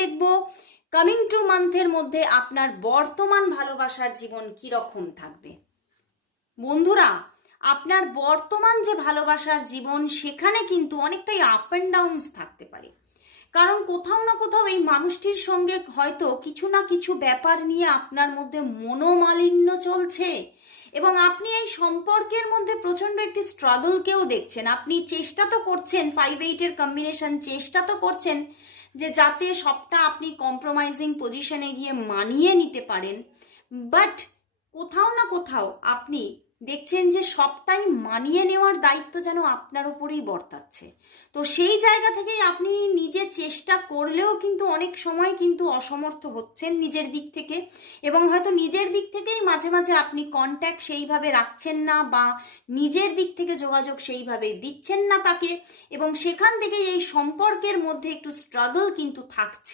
দেখব কামিং 2 মান্থের মধ্যে আপনার বর্তমান ভালোবাসার জীবন কিরকম থাকবে। বন্ধুরা, আপনার বর্তমান যে ভালোবাসার জীবন সেখানে কিন্তু অনেকটাই আপ অ্যান্ড ডাউনস থাকতে পারে, কারণ কোথাও না কোথাও এই মানুষটির সঙ্গে হয়তো কিছু না কিছু ব্যাপার নিয়ে আপনার মধ্যে মনোমালিন্য চলছে এবং আপনি এই সম্পর্কের মধ্যে প্রচণ্ড একটি স্ট্রাগলকেও দেখছেন। আপনি চেষ্টা তো করছেন, 5-8-এর কম্বিনেশন, চেষ্টা তো করছেন যে যাতে সবটা আপনি কম্প্রোমাইজিং পজিশনে গিয়ে মানিয়ে নিতে পারেন, বাট কোথাও না কোথাও আপনি দেখছেন যে সবটাই মানিয়ে নেওয়ার দায়িত্ব যেন আপনার উপরেই বর্তাচ্ছে। তো সেই জায়গা থেকেই আপনি নিজে চেষ্টা করলেও কিন্তু অনেক সময় কিন্তু অসমর্থ হচ্ছেন নিজের দিক থেকে, এবং হয়তো নিজের দিক থেকেই মাঝে মাঝে আপনি কন্ট্যাক্ট সেইভাবে রাখছেন না বা নিজের দিক থেকে যোগাযোগ সেইভাবে দিচ্ছেন না তাকে, এবং সেখান থেকেই এই সম্পর্কের মধ্যে একটু স্ট্রাগল কিন্তু থাকছে।